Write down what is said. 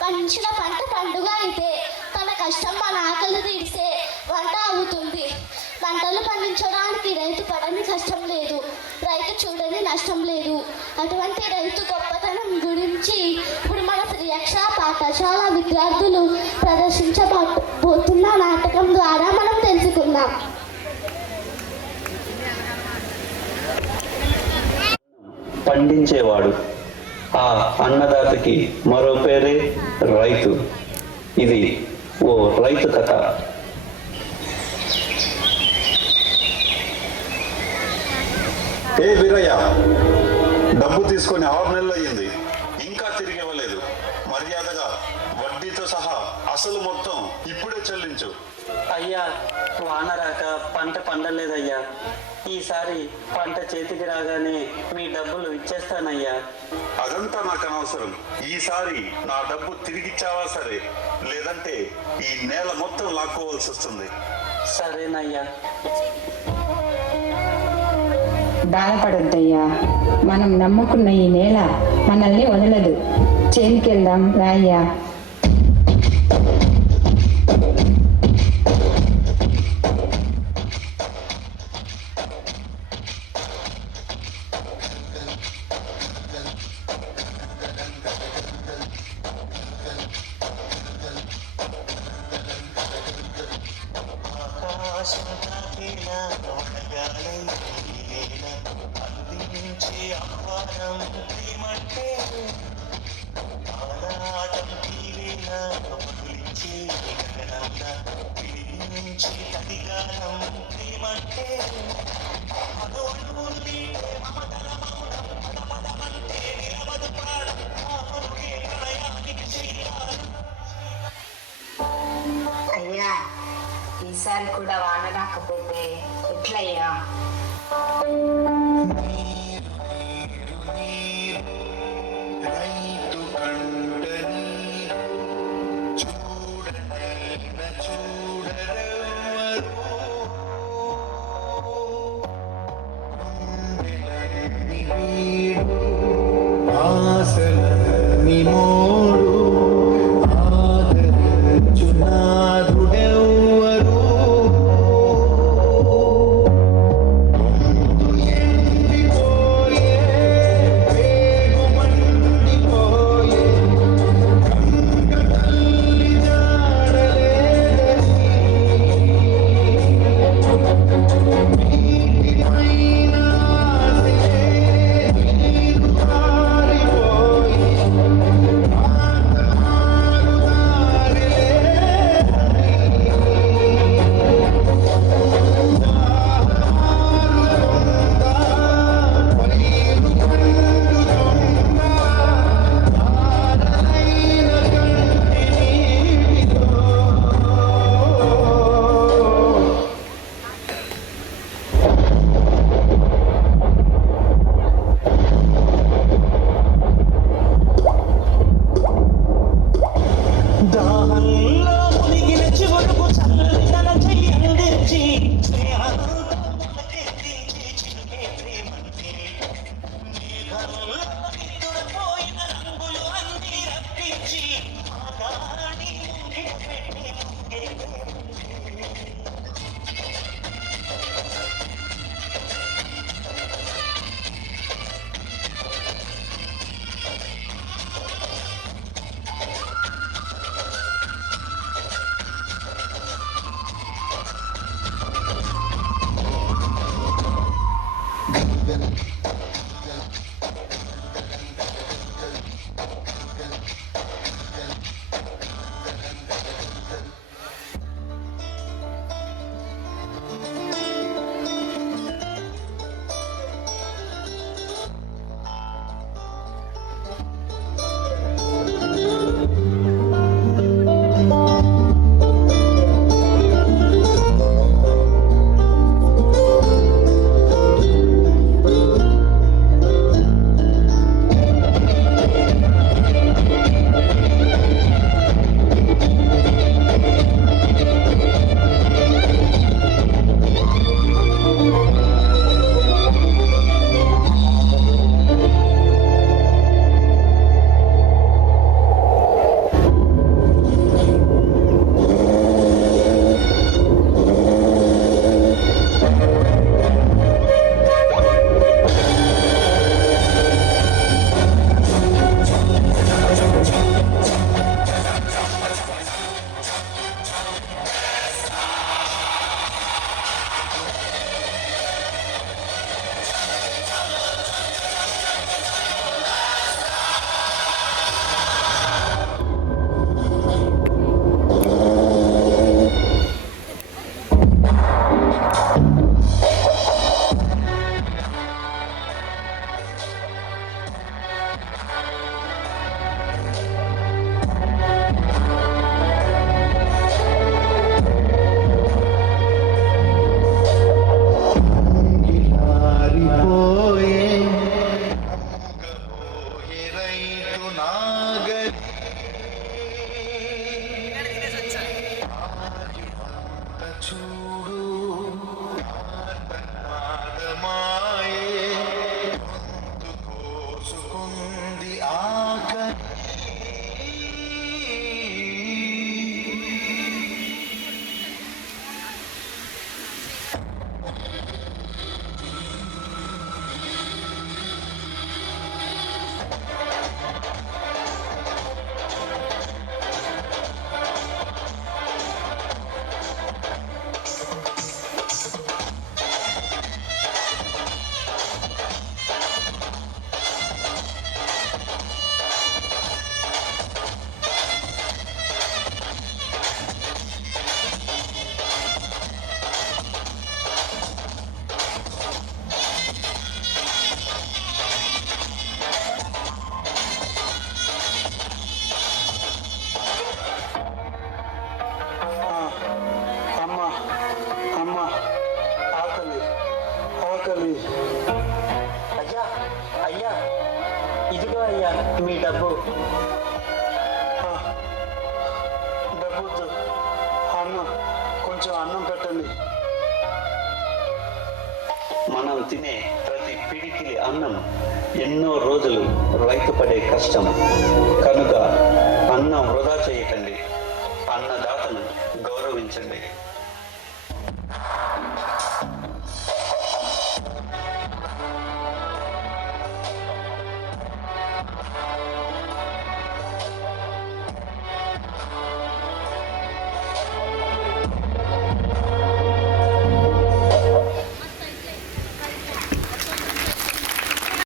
పండించిన పంట పండుగ అయితే తన కష్టం మన ఆకలి తీర్చే వంట అవుతుంది. పంటలు పండించడానికి రైతు పడని కష్టం లేదు, రైతు చూడని నష్టం లేదు. అటువంటి రైతు గొప్పతనం గురించి ఇప్పుడు మన శ్రీయక్ష పాఠశాల విద్యార్థులు ప్రదర్శించబోతున్న నాటకం ద్వారా మనం తెలుసుకుందాం. పండించేవాడు, ఆ అన్నదాతకి మరో పేరే రైతు. ఇది ఓ రైతు కథ. ఏ వీరయ్య, డబ్బు తీసుకొని 6 నెలలు అయ్యింది, ఇంకా తిరిగి ఇవ్వలేదు. మర్యాదగా వడ్డీతో సహా అసలు మొత్తం ఇప్పుడే చెల్లించు. అయ్యా, వాన రాక పంట పండలేదయ్యా. ఈసారి పంట చేతికి రాగానే మీ డబ్బులు ఇచ్చేస్తానయ్యా. అదంతా నాకు అనవసరం. ఈసారి నా డబ్బు తిరిగిచ్చావా సరే, లేదంటే ఈ నేల మొత్తం లాక్కోవాల్సి వస్తుంది. సరేనయ్యా. బాధపడొద్దయ్యా, మనం నమ్ముకున్న ఈ నేల మనల్ని వదలదు. చేనుకెళ్దాం రాయ్యా. అయ్యా, ఈసారి కూడా వాన రాకపోతే ఎట్లయ్యా? అయ్యా మీ డబ్బు. డబ్బు వద్దు. అన్నం, కొంచెం అన్నం పెట్టండి. మనం తినే ప్రతి పిడికిలి అన్నం ఎన్నో రోజులు రైతు పడే కష్టం కనుక అన్నం వృధా చేయకండి. అన్నదాతను గౌరవించండి.